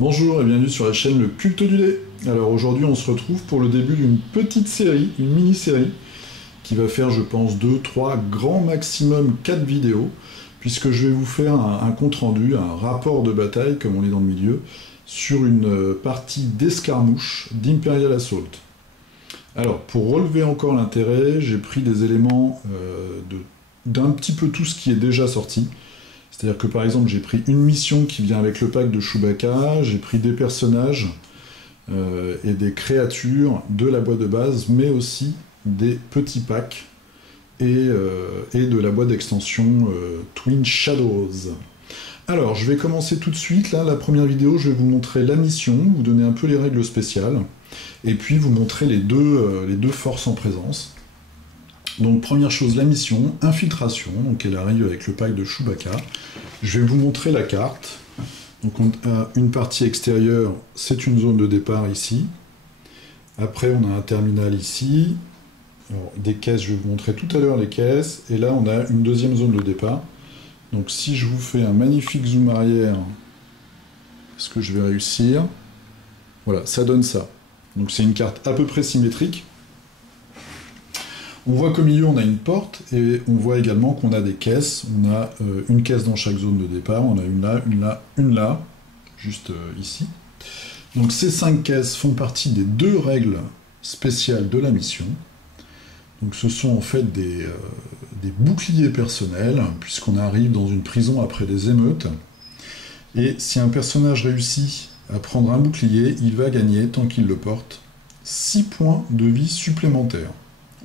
Bonjour et bienvenue sur la chaîne Le Culte du Dé. Alors aujourd'hui on se retrouve pour le début d'une petite série, une mini-série, qui va faire je pense 2, 3, grand maximum 4 vidéos, puisque je vais vous faire un compte-rendu, un rapport de bataille, comme on est dans le milieu, sur une partie d'escarmouche d'Imperial Assault. Alors pour relever encore l'intérêt, j'ai pris des éléments d'un petit peu tout ce qui est déjà sorti. C'est-à-dire que par exemple j'ai pris une mission qui vient avec le pack de Chewbacca, j'ai pris des personnages et des créatures de la boîte de base, mais aussi des petits packs et de la boîte d'extension Twin Shadows. Alors je vais commencer tout de suite, là la première vidéo je vais vous montrer la mission, vous donner un peu les règles spéciales, et puis vous montrer les deux forces en présence. Donc première chose, la mission, infiltration, donc elle arrive avec le pack de Chewbacca. Je vais vous montrer la carte. Donc on a une partie extérieure, c'est une zone de départ ici. Après on a un terminal ici. Alors, des caisses, je vais vous montrer tout à l'heure les caisses. Et là on a une deuxième zone de départ. Donc si je vous fais un magnifique zoom arrière, est-ce que je vais réussir? Voilà, ça donne ça. Donc c'est une carte à peu près symétrique. On voit qu'au milieu on a une porte et on voit également qu'on a des caisses. On a une caisse dans chaque zone de départ, on a une là, une là, une là, juste ici. Donc ces 5 caisses font partie des 2 règles spéciales de la mission. Donc ce sont en fait des boucliers personnels, puisqu'on arrive dans une prison après des émeutes. Et si un personnage réussit à prendre un bouclier, il va gagner, tant qu'il le porte, 6 points de vie supplémentaires.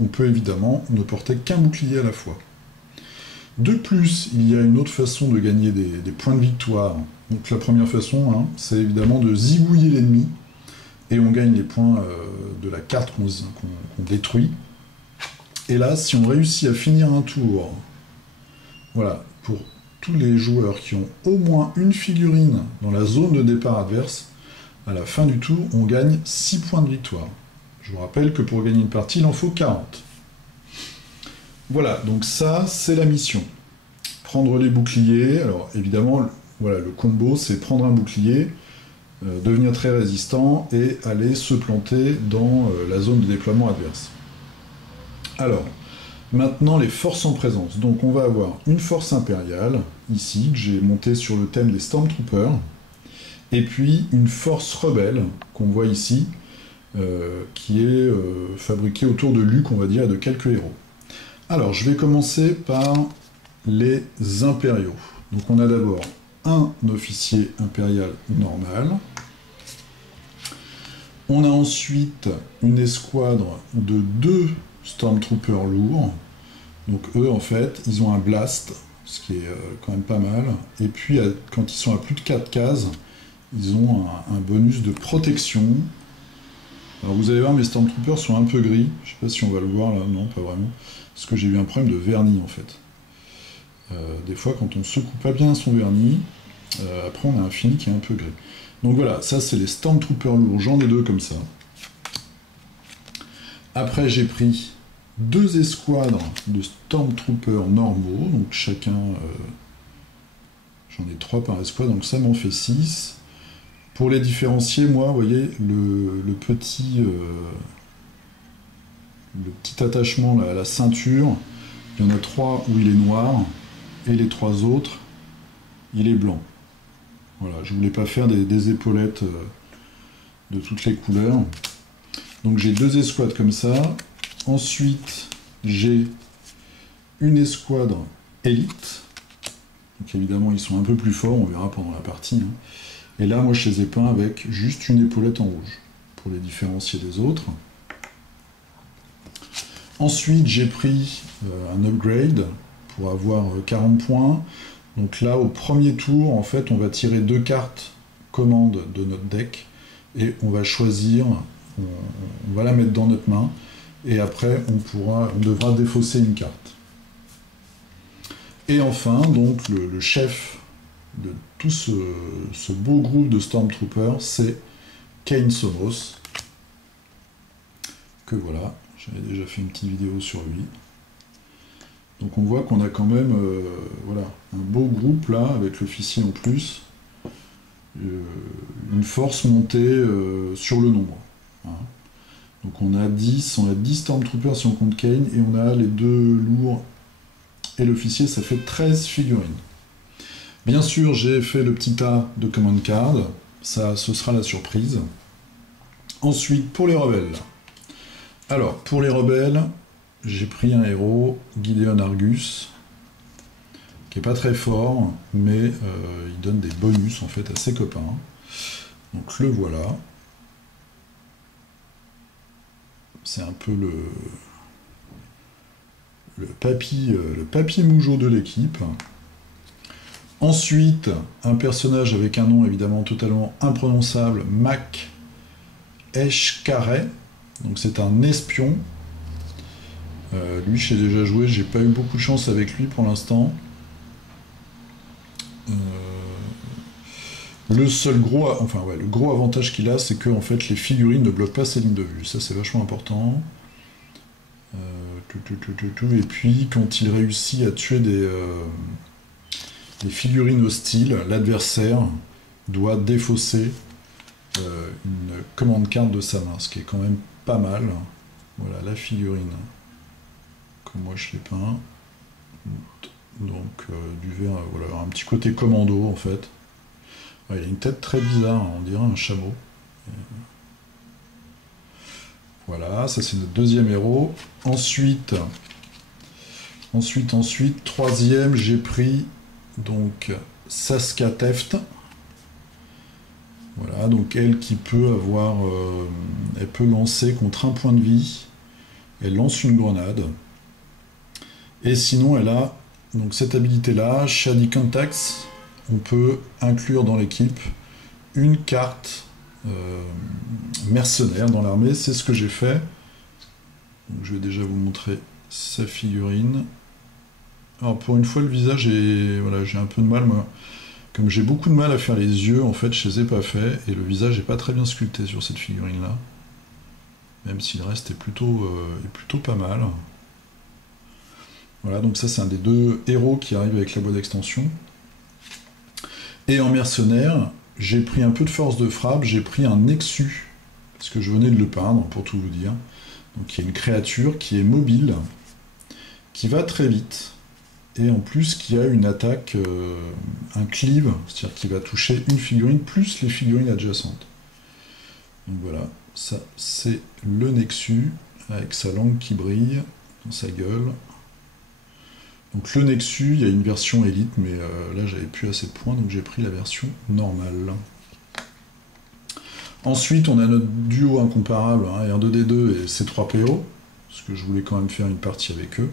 On peut évidemment ne porter qu'un bouclier à la fois. De plus, il y a une autre façon de gagner des points de victoire. Donc la première façon, c'est évidemment de zigouiller l'ennemi, et on gagne les points de la carte qu'on détruit. Et là, si on réussit à finir un tour, voilà, pour tous les joueurs qui ont au moins une figurine dans la zone de départ adverse, à la fin du tour, on gagne 6 points de victoire. Je vous rappelle que pour gagner une partie, il en faut 40. Voilà, donc ça, c'est la mission. Prendre les boucliers. Alors, évidemment, voilà, le combo, c'est prendre un bouclier, devenir très résistant et aller se planter dans la zone de déploiement adverse. Alors, maintenant, les forces en présence. Donc, on va avoir une force impériale, ici, que j'ai montée sur le thème des Stormtroopers, et puis une force rebelle, qu'on voit ici, qui est fabriqué autour de Luke, on va dire, et de quelques héros. Alors, je vais commencer par les impériaux. Donc, on a d'abord un officier impérial normal. On a ensuite une escadre de 2 Stormtroopers lourds. Donc, eux, en fait, ils ont un blast, ce qui est quand même pas mal. Et puis, quand ils sont à plus de 4 cases, ils ont un bonus de protection. Alors vous allez voir, mes Stormtroopers sont un peu gris. Je sais pas si on va le voir là, non, pas vraiment. Parce que j'ai eu un problème de vernis en fait. Des fois, quand on secoue pas bien son vernis, après on a un fini qui est un peu gris. Donc voilà, ça c'est les Stormtroopers lourds, j'en ai 2 comme ça. Après j'ai pris 2 escadres de Stormtroopers normaux, donc chacun... j'en ai 3 par escadre, donc ça m'en fait 6. Pour les différencier, moi, vous voyez, le petit attachement là, à la ceinture, il y en a 3 où il est noir, et les 3 autres, il est blanc. Voilà, je voulais pas faire des épaulettes de toutes les couleurs. Donc j'ai 2 escouades comme ça. Ensuite, j'ai une escouadre élite. Donc évidemment, ils sont un peu plus forts, on verra pendant la partie. Et là, moi, je les ai peints avec juste une épaulette en rouge, pour les différencier des autres. Ensuite, j'ai pris un upgrade pour avoir 40 points. Donc là, au premier tour, en fait, on va tirer 2 cartes commandes de notre deck, et on va choisir, on va la mettre dans notre main, et après, on devra défausser une carte. Et enfin, donc, le chef de tout ce beau groupe de Stormtroopers, c'est Kane Somos, que voilà, j'avais déjà fait une petite vidéo sur lui. Donc on voit qu'on a quand même voilà, un beau groupe là, avec l'officier en plus, une force montée sur le nombre. Hein. Donc on a 10 Stormtroopers si on compte Kane, et on a les 2 lourds et l'officier, ça fait 13 figurines. Bien sûr, j'ai fait le petit tas de command card, ça, ce sera la surprise. Ensuite, pour les rebelles. Alors, pour les rebelles, j'ai pris un héros, Gideon Argus, qui est pas très fort, mais il donne des bonus en fait à ses copains. Donc le voilà. C'est un peu le papy Mougeot de l'équipe. Ensuite, un personnage avec un nom évidemment totalement imprononçable, Mac Eshkaret. Donc c'est un espion. Lui, j'ai déjà joué, j'ai pas eu beaucoup de chance avec lui pour l'instant. Le seul gros, le gros avantage qu'il a, c'est que en fait, les figurines ne bloquent pas ses lignes de vue. Ça, c'est vachement important. Et puis, quand il réussit à tuer des figurines hostiles, l'adversaire doit défausser une commande carte de sa main, ce qui est quand même pas mal. Voilà, la figurine. Comme moi, je l'ai peint. Donc, du vert, voilà, un petit côté commando, en fait. Ouais, il a une tête très bizarre, on dirait un chameau. Voilà, ça c'est notre deuxième héros. Ensuite, troisième, j'ai pris donc Saska Teft. Voilà, donc elle qui peut avoir... elle peut lancer contre un point de vie. Elle lance une grenade. Et sinon, elle a donc cette habilité-là, Shady Contacts. On peut inclure dans l'équipe une carte mercenaire dans l'armée. C'est ce que j'ai fait. Donc, je vais déjà vous montrer sa figurine. Alors pour une fois, le visage est... Voilà, j'ai un peu de mal, moi. Comme j'ai beaucoup de mal à faire les yeux, en fait, je les ai pas faits. Et le visage n'est pas très bien sculpté sur cette figurine-là. Même si le reste est plutôt pas mal. Voilà, donc ça c'est un des 2 héros qui arrive avec la boîte d'extension. Et en mercenaire, j'ai pris un peu de force de frappe, j'ai pris un Nexus, parce que je venais de le peindre, pour tout vous dire. Donc il y a une créature qui est mobile, qui va très vite, et en plus qui a une attaque, un cleave, c'est-à-dire qui va toucher une figurine plus les figurines adjacentes. Donc voilà, ça c'est le Nexus, avec sa langue qui brille dans sa gueule. Donc le Nexus, il y a une version élite, mais là j'avais plus assez de points, donc j'ai pris la version normale. Ensuite, on a notre duo incomparable, hein, R2D2 et C3PO, parce que je voulais quand même faire une partie avec eux.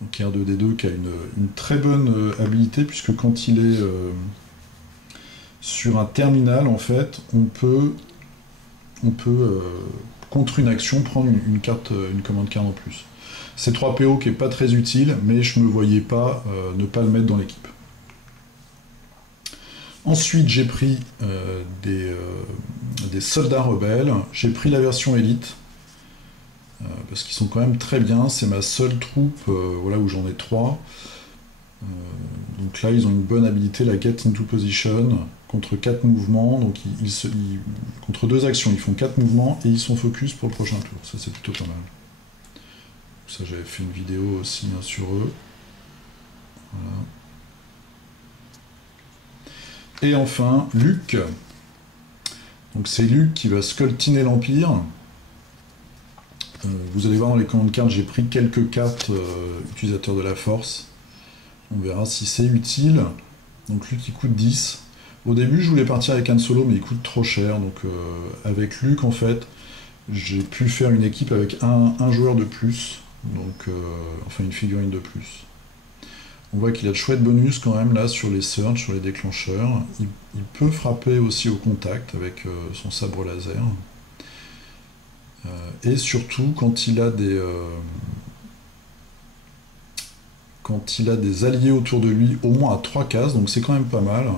Donc R2D2 qui a une très bonne habilité, puisque quand il est sur un terminal, en fait, on peut contre une action, prendre une carte, une commande carte en plus. C'est 3PO qui est pas très utile, mais je me voyais pas ne pas le mettre dans l'équipe. Ensuite, j'ai pris des soldats rebelles. J'ai pris la version élite, parce qu'ils sont quand même très bien. C'est ma seule troupe, voilà, où j'en ai 3. Donc là, ils ont une bonne habilité, la Get into Position, contre 4 mouvements. Donc contre 2 actions, ils font 4 mouvements et ils sont focus pour le prochain tour. Ça, c'est plutôt pas mal. Ça, j'avais fait une vidéo aussi hein, sur eux. Voilà. Et enfin, Luke. Donc c'est Luke qui va scoltiner l'Empire. Vous allez voir dans les commandes cartes, j'ai pris quelques cartes utilisateurs de la Force. On verra si c'est utile. Donc Luke, il coûte 10. Au début, je voulais partir avec Han Solo, mais il coûte trop cher. Donc avec Luke, en fait, j'ai pu faire une équipe avec un joueur de plus. Donc, enfin une figurine de plus. On voit qu'il a de chouettes bonus quand même là sur les surges, sur les déclencheurs. Il peut frapper aussi au contact avec son sabre laser. Et surtout quand il a des alliés autour de lui, au moins à 3 cases, donc c'est quand même pas mal,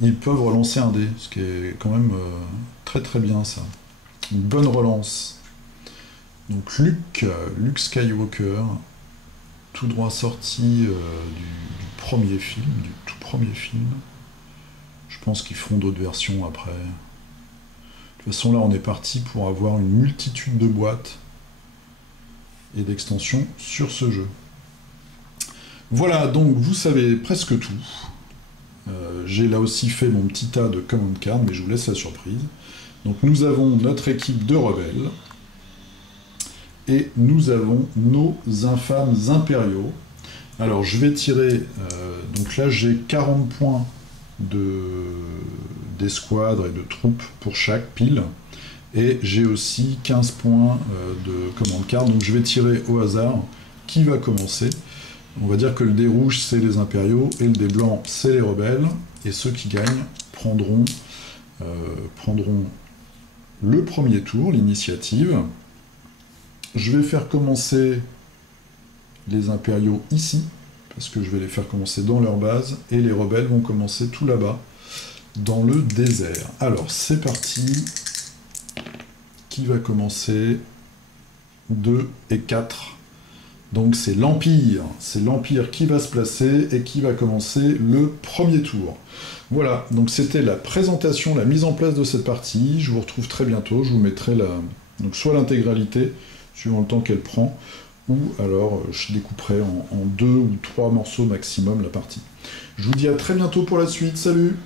ils peuvent relancer un dé, ce qui est quand même très très bien ça. Une bonne relance. Donc Luke Skywalker, tout droit sorti du premier film, du tout premier film. Je pense qu'ils feront d'autres versions après. toute façon, là, on est parti pour avoir une multitude de boîtes et d'extensions sur ce jeu. Voilà, donc vous savez presque tout. J'ai là aussi fait mon petit tas de command cards, mais je vous laisse la surprise. Donc nous avons notre équipe de rebelles, et nous avons nos infâmes impériaux. Alors je vais tirer, donc là j'ai 40 points d'escouadre et de troupes pour chaque pile, et j'ai aussi 15 points de command card, donc je vais tirer au hasard qui va commencer. On va dire que le dé rouge c'est les impériaux, et le dé blanc c'est les rebelles, et ceux qui gagnent prendront le premier tour, l'initiative. Je vais faire commencer les impériaux ici, parce que je vais les faire commencer dans leur base, et les rebelles vont commencer tout là-bas, dans le désert. Alors, c'est parti. Qui va commencer? 2 et 4. Donc c'est l'Empire. C'est l'Empire qui va se placer et qui va commencer le premier tour. Voilà, donc c'était la présentation, la mise en place de cette partie. Je vous retrouve très bientôt. Je vous mettrai donc soit l'intégralité, suivant le temps qu'elle prend, ou alors je découperai en 2 ou 3 morceaux maximum la partie. Je vous dis à très bientôt pour la suite. Salut!